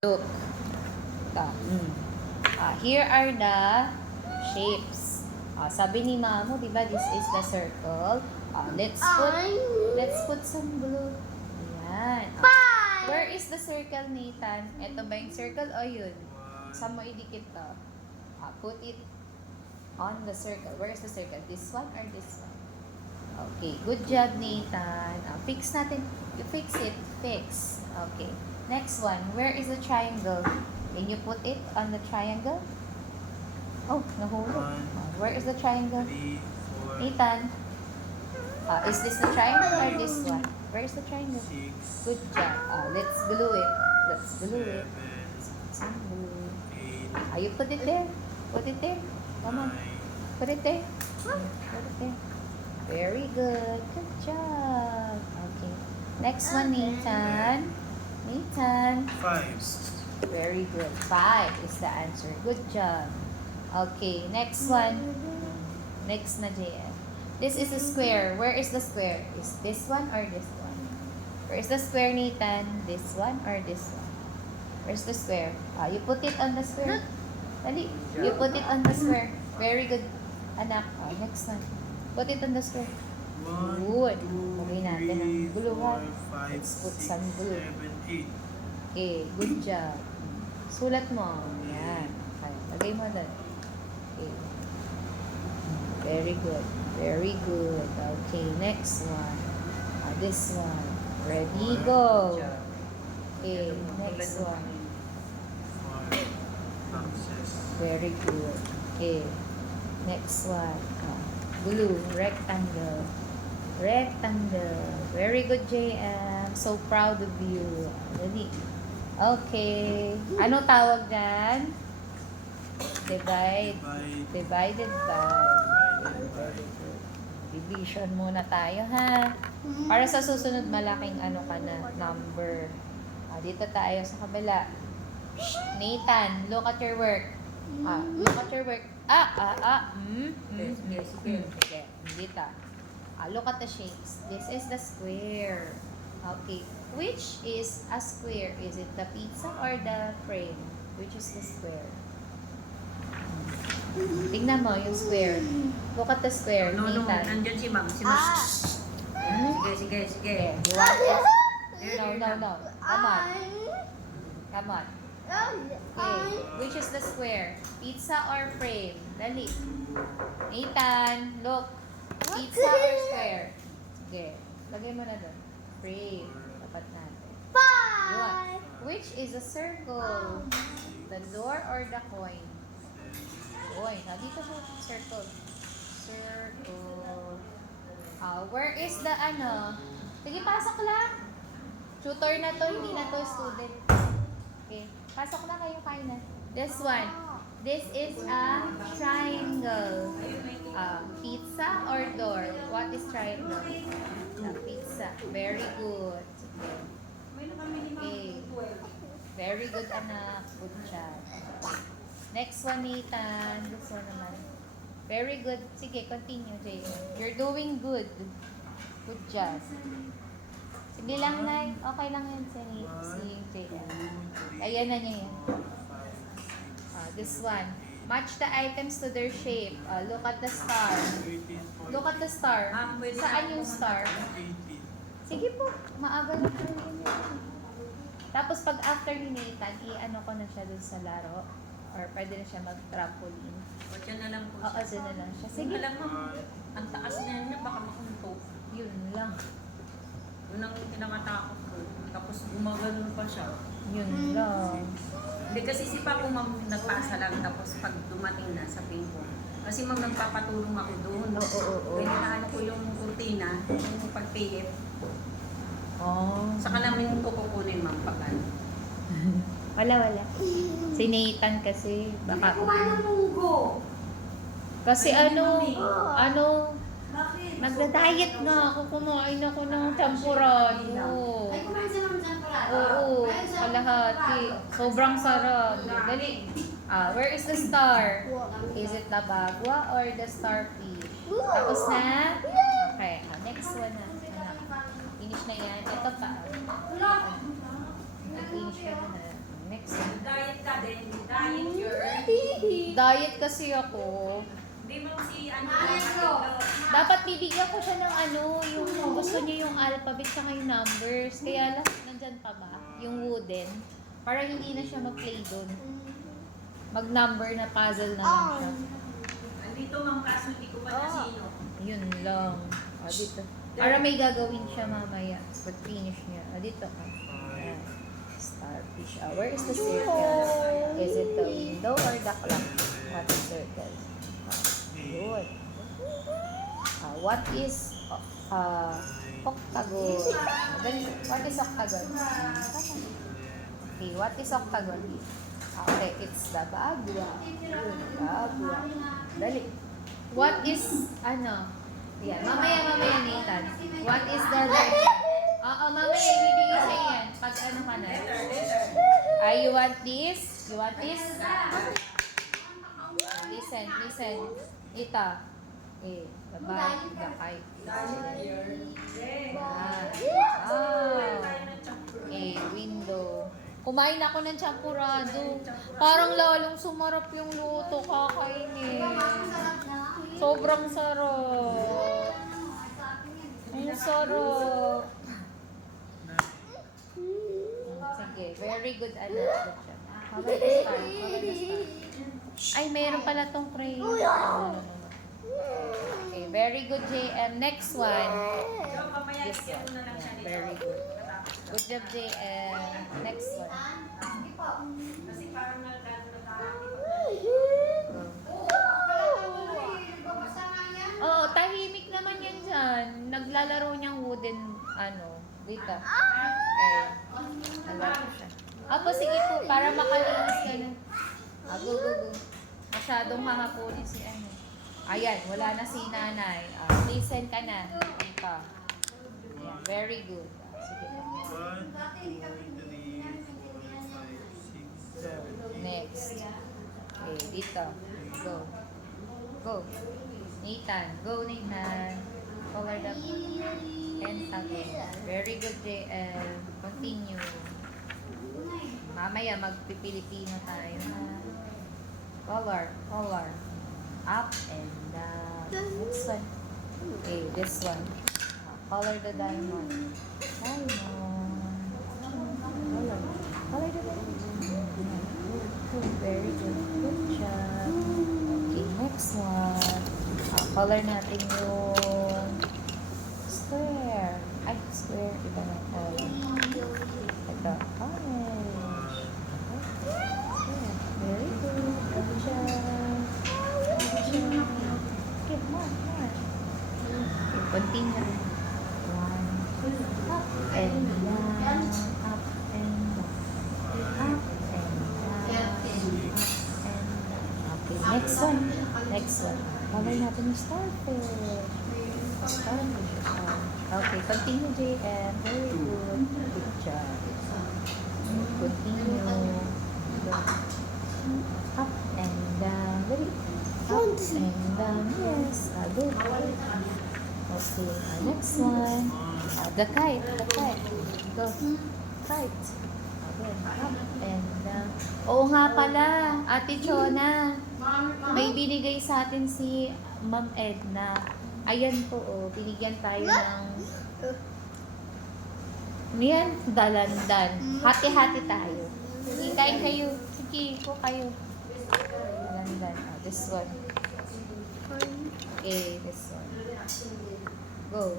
Look. Ito. Here are the shapes. Sabi ni Mamo, di ba, this is the circle. Let's put some glue. Ayan. Where is the circle, Nathan? Ito ba yung circle o yun? Saan mo idikit to? Put it on the circle. Where is the circle? This one or this one? Okay, good job, Nathan. Fix natin. You fix it. Fix. Okay. Next one. Where is the triangle? Can you put it on the triangle? Oh, nahulog. Where is the triangle? 3, 4, Nathan. Is this the triangle or this one? Where is the triangle? 6, Good job. Let's glue it. Let's glue 7, it. Some glue. 8, You put it there. Put it there. Come on. 9, Put it there. Put it there. Very good. Good job. Okay. Next one, Nathan. Nathan. 5, Very good. 5 is the answer. Good job. Okay. Next one. Next na, JM. This is a square. Where is the square? Is this one or this one? Where is the square, Nathan? This one or this one? Where's the square? You put it on the square. Dali. You put it on the square. Very good. Anak. Next one. Put it on the square. 1, Good. 2, Lagay natin ang 3, guluhan. 4, 5, Let's put 6, some glue. 7, 8. Okay. Good job. Sulat mo. Yan. Okay. Lagay mo doon. Okay. Very good. Very good. Okay. Next one. This one. Ready? Go. Okay. Next one. 4 boxes. Very good. Okay. Next one. Blue. Rectangle. Rectangle. Very good, JM. So proud of you. Dali. Okay. Ano tawag dyan? Divide. Divided by. Very good. Division muna tayo, ha? Para sa susunod, malaking ano ka na, number. Dito tayo sa kabila. Nathan, look at your work. Look at your work. Sige, dito. Look at the shapes. This is the square. Okay. Which is a square? Is it the pizza or the frame? Which is the square? Tingnan mo yung square. Look at the square, No, Nathan. nandyan si ma'am. Si ma'am. Sige. Okay. You want this? No. Come on. Come on. Okay. Which is the square? Pizza or frame? Dali. Nathan, look. Pizza or square? Sige. Lagay mo na doon. Frame. Dapat natin. Yun. Which is a circle? The door or the coin? Coin. Dito sa circle. Circle. Where is the ano? Sige, pasok lang. Tutor na to, hindi na to student. Okay. Pasok na kayo, kain na. This one. This is a triangle. Pizza or door? What is triangle? Pizza. Very good. Okay. Very good, anak. Good job. Next one, Nathan. This one naman. Very good. Sige, continue, Jay. You're doing good. Good job. Sige lang, Nay. Okay lang yan si Jay. Ayan na niya yan. This one. Match the items to their shape. Look at the star. Look at the star. Saan yung star? 18. Sige po. Maaga na po yun. Tapos pag after ni Nathan, i-ano ko na siya dun sa laro. Or pwede na siya mag-trampoline. O, dyan na lang po Oo, dyan na lang siya. Sige. Alam mo, ang taas niya baka makuntok. Yun lang. Yun ang pinakatakot ko. Tapos gumagano'n pa siya. Yun lang. Hindi kasi si Papa ma'am nagpasa lang tapos pag dumating na sa pingpong. Kasi ma'am nagpapatulong ako doon. Oo. Kaya naano ko yung kurtina, yung pag-PF. Oh. Saka namin ko kukunin ma'am pag ano. Wala. Si Nathan kasi baka munggo. kasi Ay, ano mami. Bakit? nagda-diet nga ako, kumain ako ng champurado. Ay, kumain siya ng champurado. Oo, kalahati. Sobrang sarap. Dali. Where is the star? Is it the bagwa or the starfish? Tapos na? Okay, next one na. Finish na yan. Ito pa. Finish ka na. Next Diet kasi ako. Hindi mo si ano. Dapat bibigyan ko siya ng ano, yung gusto niya yung alphabet saka yung numbers. Kaya lang, nandyan pa ba? Yung wooden. Para hindi na siya mag-play doon. Mag-number na puzzle na lang siya. Andito ma'am kaso hindi ko pa nasino. Yun lang. Dito. Para may gagawin siya mamaya. Pag finish niya. Dito ka. Ayan. Starfish. Where is the circle? Is it the window or the clock? What is circle? Good. What is octagon? What is octagon? Okay, what is octagon? Okay, it's the bagua. Bagua. Dali. What is, yan, mamaya Nathan. What is the letter? Oo, mamaya ibibigay sa'yo yan. Pag ano ka na. You want this? You want this? Listen. Ito. The bag, the kite. Window. Kumain ako ng champurado. Parang lalong sumarap yung luto kakainin. Sobrang sarap. Ang sarap. Sige, very good siya. How about the start? Ay, mayroon pala tong crayon. No. Okay, very good, JM. Next one. So, mamaya This bigyan one. mo na lang siya Yeah, dito. very good. Good job, JM. Next one. Kasi parang nagkakaroon. Oo, tahimik naman yan dyan. Naglalaro niyang wooden, dito. Okay. Nalaro siya. Apo, sige po, para makalinis ka na. Go. Masyadong hahapunin si Ayan, wala na si nanay. Listen ka na. Dito. Ayan, very good. Sige po. 1, 2, 3, 4, 5, 6, 7, 8. Next. Okay, dito. Go. Nathan. Go, Nathan. Color the pentagon. Very good, JL. Continue. Mamaya magpipilipino tayo. Color. Up and down. Next one. Okay, this one. Color the diamond. Color the diamond. Very good. Good job. Okay, next one. Color natin yung square. Ay, square. Iba na color. Ito. Orange. Okay. Very good. Good job. Okay, more. Okay, continue. One. Up and down. Up and down. Up and down. Okay, next one. Color natin yung starfish. Okay, continue, JM. Very good. Good job. Continue. Go. Up and down. Very up and down. Yes. Good. Okay, next one. The kite. Go. Kite. Good. Up and down. Oo nga pala, Ate Chona. May binigay sa atin si Ma'am Edna. Ayan po, binigyan tayo ng dalandan. Hati-hati tayo. Sige, kain kayo. Sige, po kayo. Dalandan. This one. Okay, this one. Go.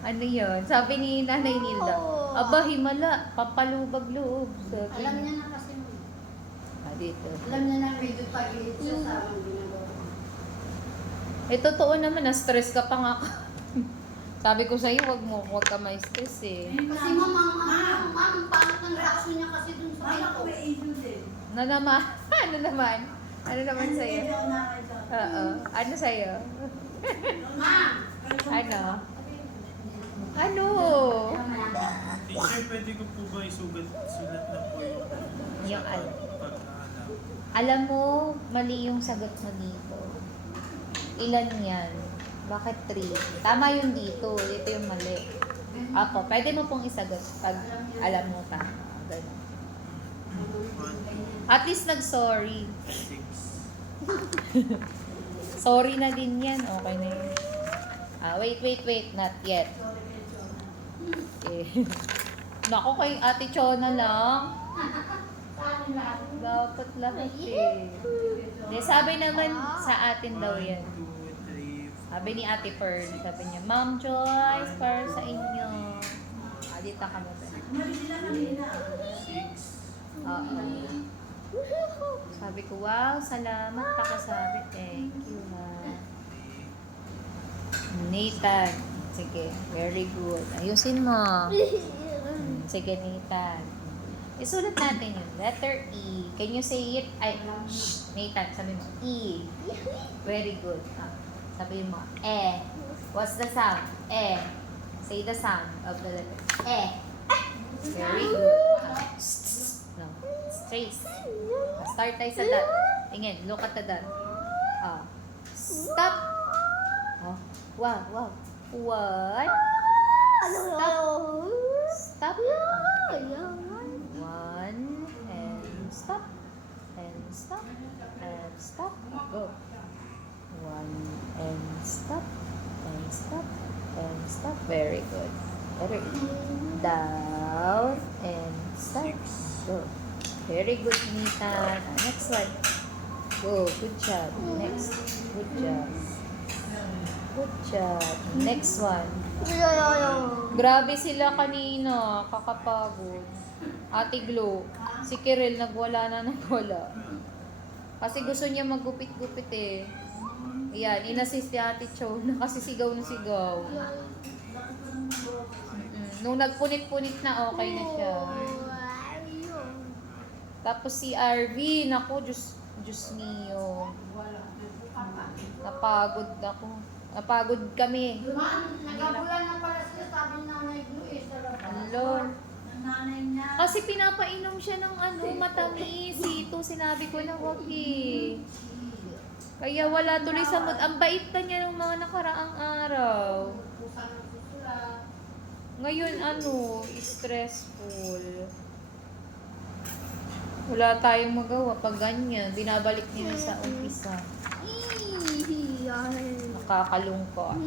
Ano yun? Sabi ni Nanay Nilda, aba, himala, pampalubag loob. Sabi Alam niya. niya na kasi. Dito. Alam niya na may pag-ilit siya sa amang ginagawa. Totoo naman, na-stress ka pa nga. Sabi ko sa'yo, wag ka may stress eh. Kasi ma'am, ang pangit ng reaction niya kasi dun sa ito. Ano naman? Ano naman sa'yo? Oo. Ano sa'yo? Ma'am! Ano? Teacher, pwede ko po ba sulat na po Yung pag-aalam? Alam mo, mali yung sagot mo dito. Ilan yan? Bakit 3? Tama yung dito. Dito yung mali. Apo, pwede mo pong isagot pag alam mo tama. Ganun. At least nag-sorry. 6. Sorry na din yan. Okay na yun. Wait. Not yet. Okay. Naku, kay Ate Chona lang. Dapat lahat eh. De, sabi naman sa atin daw 1, yan. 2, 3, Sabi ni Ate Pearl, sabi niya, Ma'am Joyce, para sa inyo. Dito ka mo. 6. Sabi ko, wow, salamat pakasabi. Thank you, ha. Nathan. Sige, very good. Ayusin mo. Sige, Nathan. Isulat natin yung letter E. Can you say it? Ay, shh, Nathan, sabi mo, E. Very good. Sabi mo, E. What's the sound? E. Say the sound of the letter E. Very good. No. Trace. Start tayo sa dot. Tingin, look at the dot. Stop. Wow. What? Stop. One and stop. And stop. And stop. Go. One and stop. And stop. And stop. Very good. Letter E. Down and stop. Go. Very good, Nathan. Next one. Go. Good job. Next. Good job. Good job. Next one. Grabe sila kanina. Kakapagod. Ate Glo. Si Kiril nagwala. Kasi gusto niya maggupit-gupit eh. Ayan, inassist ni Ate Cho na kasi sigaw na sigaw. Nung nagpunit-punit na, okay na siya. Tapos si RV, naku, Diyos mio. Napagod kami. Nagabulan na pala sila, sabi ng nanay Blue eh, sa labas. Lord. Nanay niya. Kasi pinapainom siya ng matamis. Ito, sinabi ko na wag eh. Kaya wala tuloy sa mood. Ang bait na niya ng mga nakaraang araw. Ngayon, stressful. Wala tayong magawa pag ganyan. Binabalik nila sa umpisa. Nakakalungkot.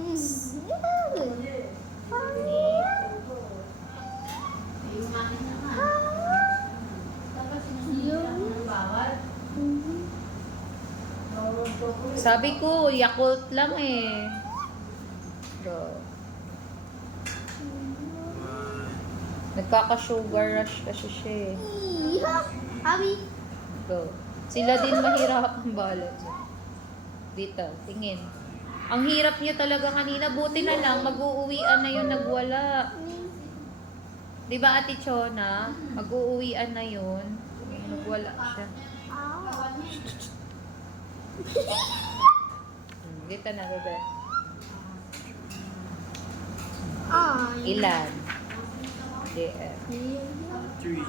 Sabi ko, Yakult lang eh. Go. 1. Nagkaka-sugar rush kasi siya eh. Abi. Go. Sila din mahirap ang balot. Dito, tingin. Ang hirap niya talaga kanina. Buti na lang, mag-uuwian na yun, nagwala. Diba, Ate Chona? Mag-uuwian na yun. Nagwala siya. Dito na, bebe. Ilan? DF. 3.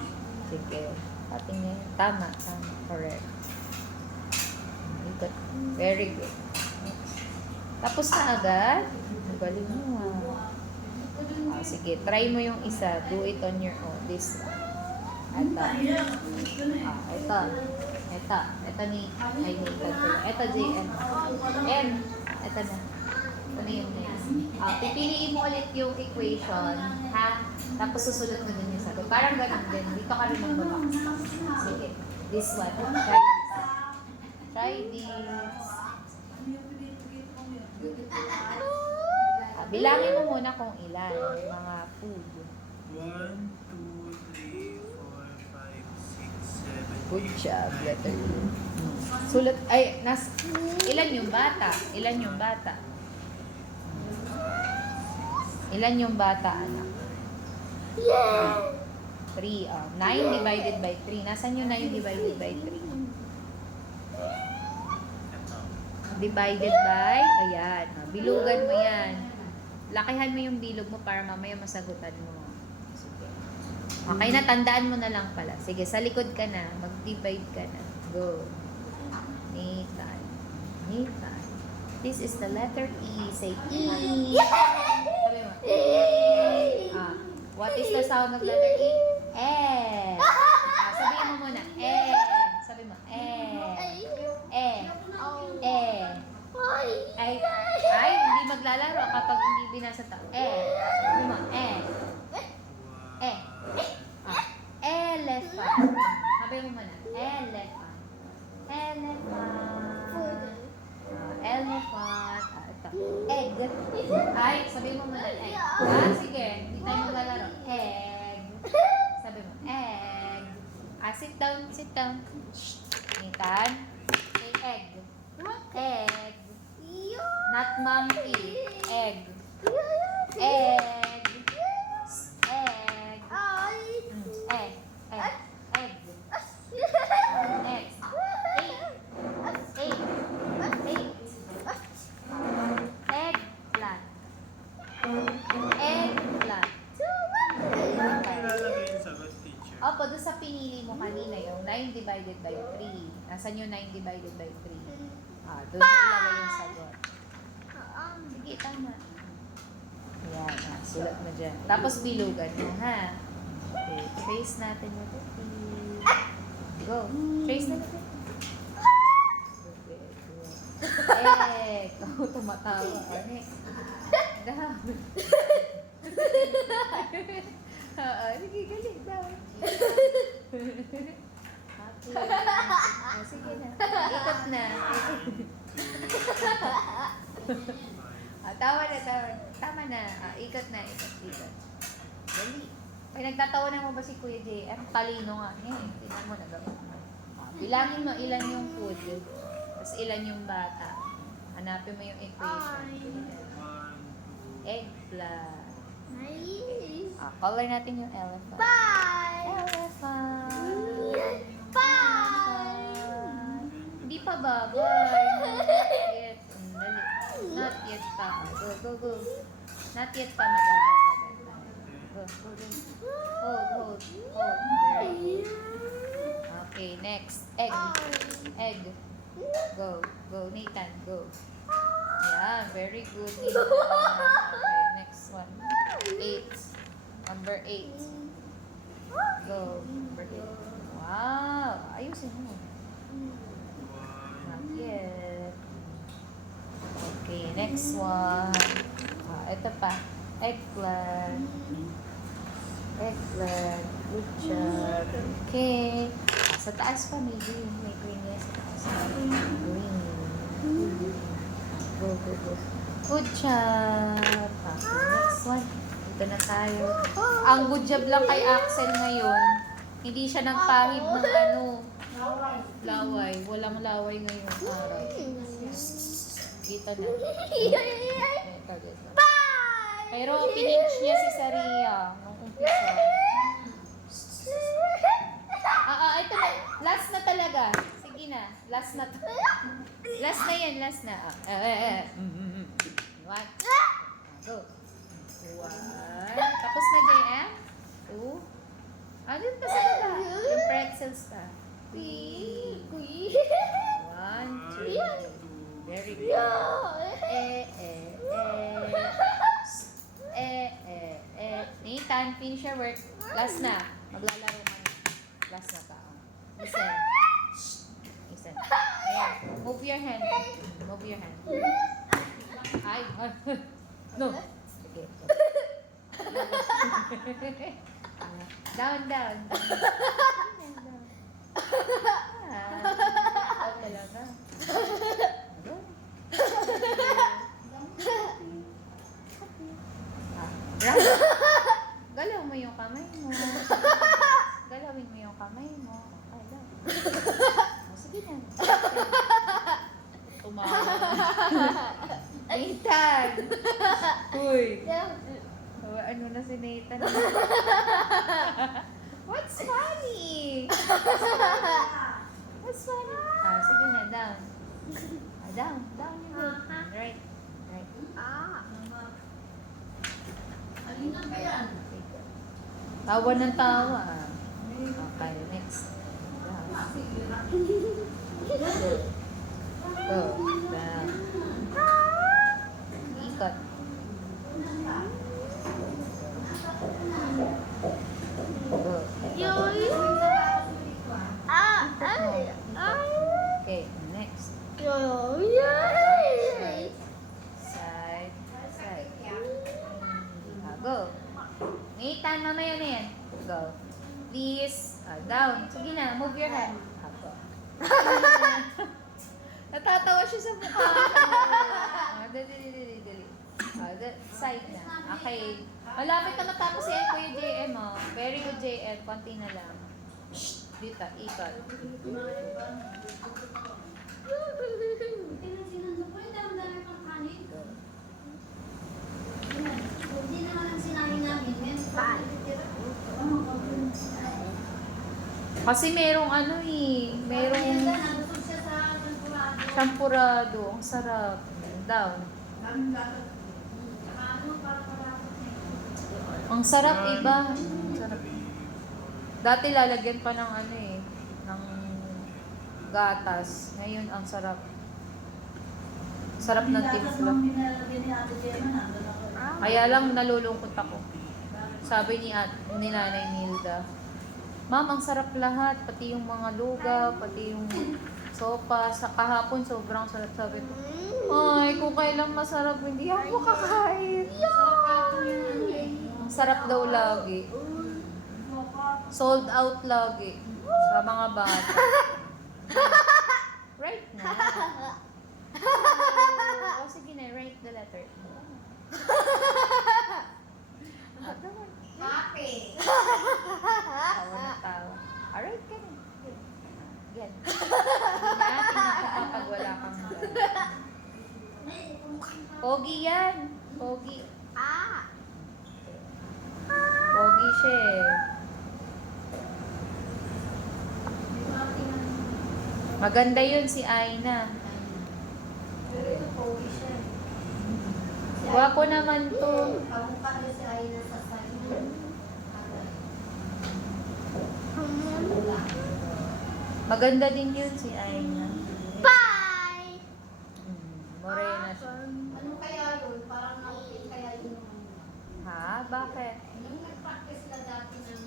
Sige. Patingin. Tama. Correct. Good. Very good. Tapos na agad? Ang galing mo sige. Try mo yung isa. Do it on your own. This one. Ito. Ito ni Ito JM. M. Ito na. Ito na yung next. Pipiliin mo ulit yung equation. Ha? Tapos susunod mo din yung sagot. Parang ganun din. Dito ka rin magbabak. Sige. This one. Try this. Bilangin mo muna kung ilan. Mga food. 1, 2, 3, 4, 5, 6, 7, Good 8, job. 9. Letter E. Sulat. Ilan yung bata? Ilan yung bata? Ilan yung bata, anak? 3. 9 divided by 3. Nasaan yung 9 divided by 3? Divided by, ayan. Bilugan mo yan. Lakihan mo yung bilog mo para mamaya masagutan mo. Sige. Okay na, tandaan mo na lang pala. Sige, sa likod ka na. Mag-divide ka na. Go. Nathan. This is the letter E. Say E. Sabi mo. What is the sound of letter E? E. Sabihin mo muna. E. Elephant. Sabi mo muna. Elephant. Elephant. Elephant. Ito. Egg. Ay, sabi mo muna egg. Sige. Hindi tayo maglalaro. Egg. Sabi mo, egg. Sit down, sit down. Shh. Nitan. Say egg. Egg. Not monkey. Egg. Egg. Egg. Egg. Egg. Egg. Next. Eight. Eggplant. Eggplant. May lalagay yung sagot, teacher. Opo, doon sa pinili mo kanina yung 9 divided by 3. Nasaan yung 9 divided by 3? Doon mo ilagay yung sagot. Sige, tama. Ayan, sulat mo dyan. Tapos bilugan mo, ha? Okay, trace natin yung 50. Go. Trace na natin. Egg. Oh, tumatawa. Next. Down. Oo, sige, galing. Down. Okay. Sige na. Ikot na. Tawa na, tawa. Tama na. Ikot na, ikot. Dali. Ay, nagtatawanan mo ba si Kuya JM? Talino nga niya eh. Tingnan mo, nagawa mo. Bilangin mo ilan yung food. Tapos ilan yung bata. Hanapin mo yung equation. Eggplant. Color natin yung elephant. Elephant. Elephant. Hindi pa babay. Not yet. Dali. Not yet pa. Go. Not yet pa mag-alphabet tayo. Go. Hold. Okay, next. Egg. Go, Nathan, go. Yeah, very good, Nathan. Okay, next one. 8. Number 8. Go, number 8. Wow, ayusin mo. Not yet. Okay, next one. Ito pa. Eggplant. Good job. Okay. Sa taas pa, may green niya sa taas. Green. Go. Good job. Okay, next one. Dito na tayo. Ang good job lang kay Axel ngayon, hindi siya nagpahid ng laway. Walang laway ngayong araw. Dito na. Pero pininch niya si Saria nung umpisa. Ito na. Last na talaga. Sige na. Last na. Last na yan. One. Go. 1. Tapos na, JM? 2. Dun pa sa baba. Yung pretzels pa. 3. 1, 2. Very good. Nathan, finish your work. Last na. Maglalaro ka na. Last na tao. Listen. Listen. Ayan. Move your hand. Ay. No. Okay. Down. Talaga. Galaw mo yung kamay mo. Galawin mo yung kamay mo. Sige na. Tumawa. Nathan! Uy! Ano na si Nathan? What's funny? Sige na, down. Down you go. Right. Tawa ng tawa. Okay, next. Go. Down. Ikot. Go. Okay, next. Side. Go. Nathan, mamaya na yan. Go. Please, Kiss. Down. Sige na, move your hand. Apo. Natatawa siya sa mukha. Dali. Side na. Okay. Malapit na matapos yan, Kuya JM, oh. Very good, JM. Konti na lang. Shh! Dito, ikot. Sinunod po, yung dami-dami pang kanin. Hindi naman ang sinabi namin. Kasi merong ano eh. Merong Nabusog siya sa tempurado. champurado. Ang sarap. Down. Ang sarap, iba. Ang sarap. Dati lalagyan pa ng ano eh. Ng gatas. Ngayon, ang sarap. Sarap ng timpla. Kaya lang nalulungkot ako. Sabi ni Nanay Nilda, Ma'am, ang sarap lahat. Pati yung mga lugaw, pati yung sopa. Sa kahapon, sobrang sarap. Sabi ko, ay, kung kailang masarap, hindi ako kakain. Ang sarap daw lagi. Sold out lagi. Sa mga bata. Right na. Oh, sige na, write the letter. Kape. Tawa na tawa. Alright ka na. Yan. Hindi natin kapag wala kang Pogi yan. Pogi. Pogi siya eh. Maganda yun si Aina. Gwapo naman to. Kamukha niya si Aina sa side. Maganda din yun si Aina. Bye! Morena siya. Ano kaya yun? Parang nautin kaya yun. Ha? Bakit? Nung nag-practice sila dati ng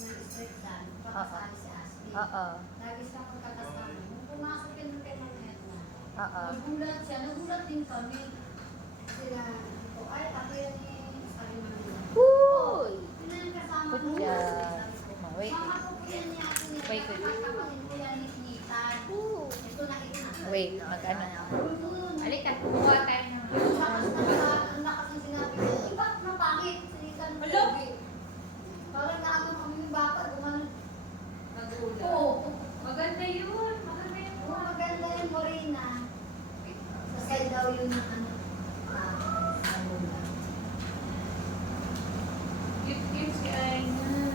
street dance, pakasali si Ashley. Oo. Lagi siyang magkakasama. Nung pumasok yun ng kay Ma'am Edna, Oo. nagulat siya. Nagulat din kami. Sila, ito, ay, ako yan eh, sabi naman nila. Uy! Yun na yung kasama Good mo. job. Wait. Mama ko po yan niya. Wait. Kapatid ko yan ni Nitan. Ito na, ito na. Wait, mag-ano? Halika, kukuha tayo ng... ang lakas ng sinabi niya. Iba, mapangit. Sinitan mo. Parang naano kami ng bata. Gumanon. Mag-ulan. Oo. Maganda yun. Maganda yun. Oo, maganda yung Morena. Sa side daw yun ng ano. Cute si Aina.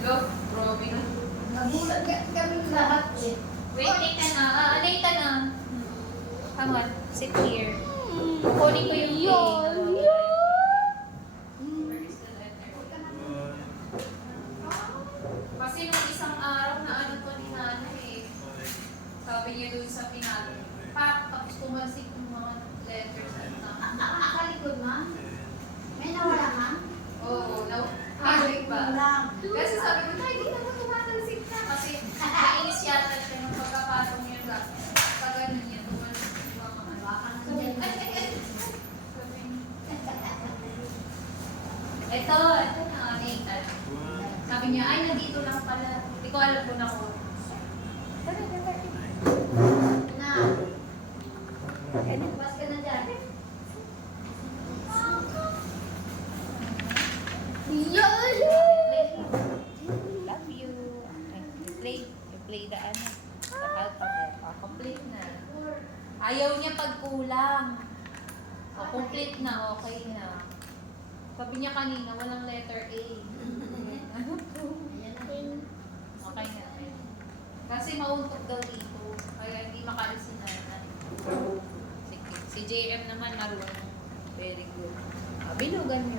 Love, Robin. Nagulat kami lahat eh. Wait, Nathan na. Nathan na. Come on, sit here. Kukunin ko yung cake. Where is the letter? Kasi nung isang araw na ano to ni Nana eh. Sabi niya doon sa pinalo. Tapos tumalsik yung mga letters at na. Nakalikod ma'am. May nawala ma'am. Oo, nakahalik ba? Kasi sabi ko, hindi naman tumatalsik na. Kasi nainis yata siya nung pagkapatong niya sa ganun niya. Tumalsik yung mga ano. Baka na dyan. Sabi niya, ito na, Nathan. Sabi niya, ay, nandito lang pala. Hindi ko alam kung ako. Na. Bas ka na dyan. Love you. You play the ano. The alphabet. Complete na. Ayaw niya pagkulang. Complete na, okay na. Sabi niya kanina, walang letter A. Okay na. Kasi mauntok daw dito. Kaya hindi makalis si Nana. Sige. Si JM naman marunong. Very good. Binugan niyo.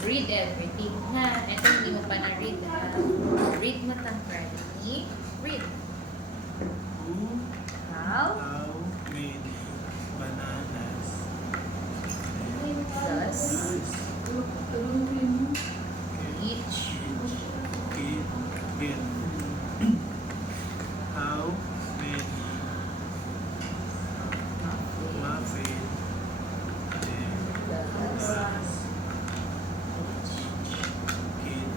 Read everything, ha? Ito hindi mo pa na-read, ha? Read mo tang Ready? Read. How? How many bananas Does each kid get? How many muffin does does kid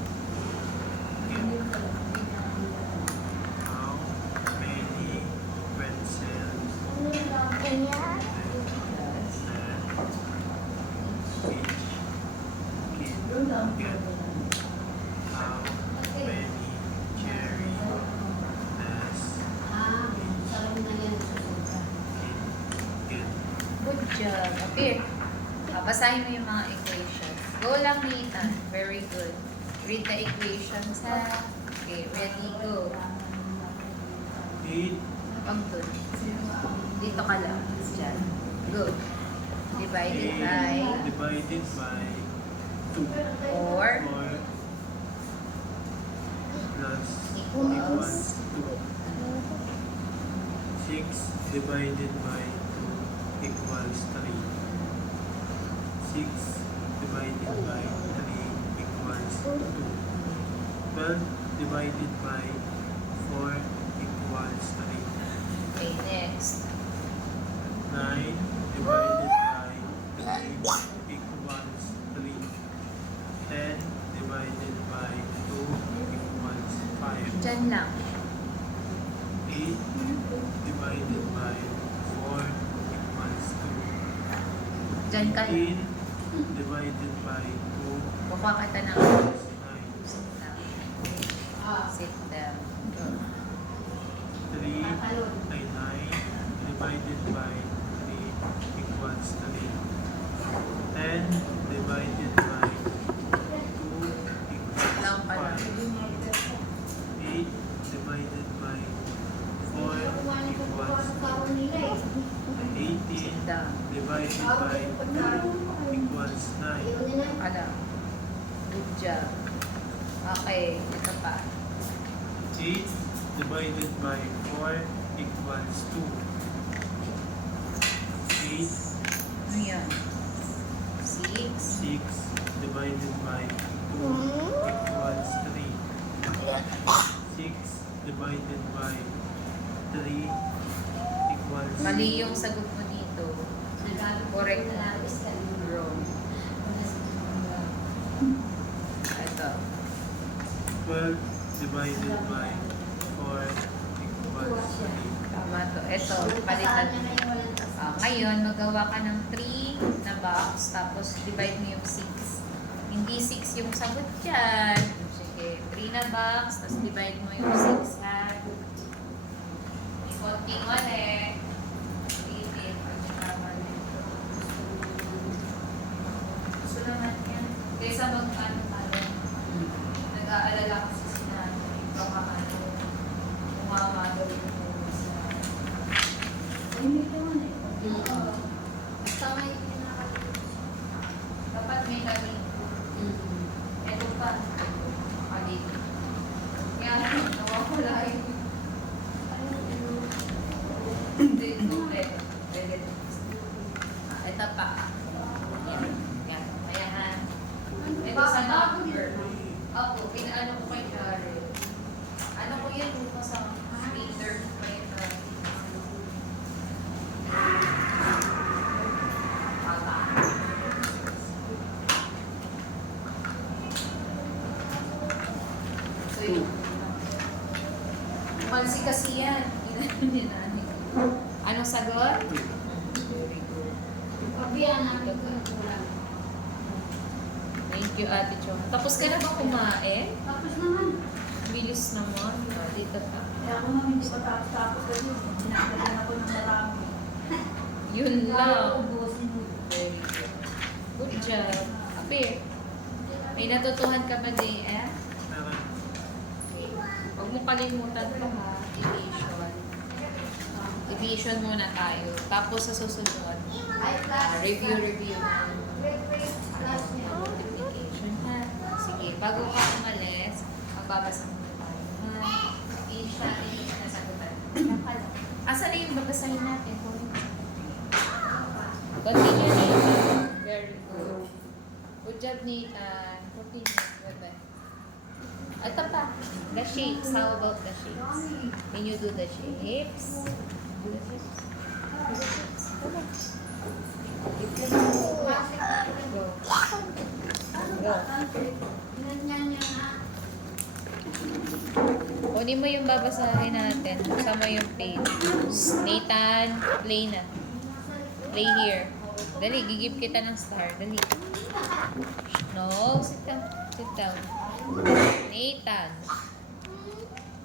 job. Appear. Basahin mo yung mga equations. Go lang, Nathan. Very good. Read the equations, ha? Okay, ready, go. 8 Wag dun. Dito ka lang. Diyan. Go. Divided by divided by 2 4 4 plus equals 2 6 divided by 2 equals 3 6 divided by 3 equals 2 12 divided by 4 equals 3 Okay, next. 9 divided by 3 equals 3 10 divided by 2 equals 5 Diyan lang. 8 divided by 4 equals 2 Diyan ka lang. 18 divided by 2 Buka kita ng equals 9 sit down. Sit down. Go. 3 ay 9 divided by 3 equals 3 10 divided by 2 equals Lang pa lang. 5 8 divided by 4 equals 18 Sit down. divided by 2 equals 9 Ano? Good job. Okay, ito pa. 8 divided by 4 equals 2 8 Ano yan? 6. 6 divided by 2 equals 3 6 divided by 3 equals Mali yung sagot mo dito. Correct. Wrong. Ito. 12 divided by 4 equals 3 Tama to. Ito, palitan. Ngayon, magawa ka ng 3 na box, tapos divide mo yung 6. Hindi 6 yung sagot dyan. Sige, 3 na box, tapos divide mo yung 6, ha? May konting ulit. Ulitin. Gusto naman yan. Kaysa mag-ano, nag-aalala kasi sila. Baka ano, umama daw yung sa... Dapat may lamig. Ito pa. Makalit. Kaya nawawala yung... Hindi, tubig. Ito pa. Yan. Yan. Kaya ha. Ito sa number. Ako, pinaano ko kay Jared. Ano ko yan dito sa Peter ko yun. So yun. Mansi kasi yan. Anong sagot? Very good. Thank you, Ate Chong. Tapos ka na ba kumain? Tapos naman. Bilis naman. Dito ka. Kaya ako naman hindi pa tapos kasi sinagalan ako ng marami. Yun lang. Ubusin mo. Very good. Good job. Apir. May natutuhan ka ba, JF? meron Huwag mo kalimutan pa ha. Division. Division muna tayo. Tapos sa susunod, review ng multiplication ha. Sige, bago ka umalis, magbabasa muna tayo ha. I-share natin yung nasagutan. Asa na yung babasahin natin? Continue na yun. Very good. Good job, Nathan. Continue. Bye-bye. Ito pa. The shapes. How about the shapes? Can you do the shapes? Do the shapes. Do the shapes. Come on. Go. Go. Kunin mo yung babasahin natin. Sama yung page. Nathan, play na. Play here. Dali, gigib kita ng star. Dali. No, sit down. Sit down. Nathan.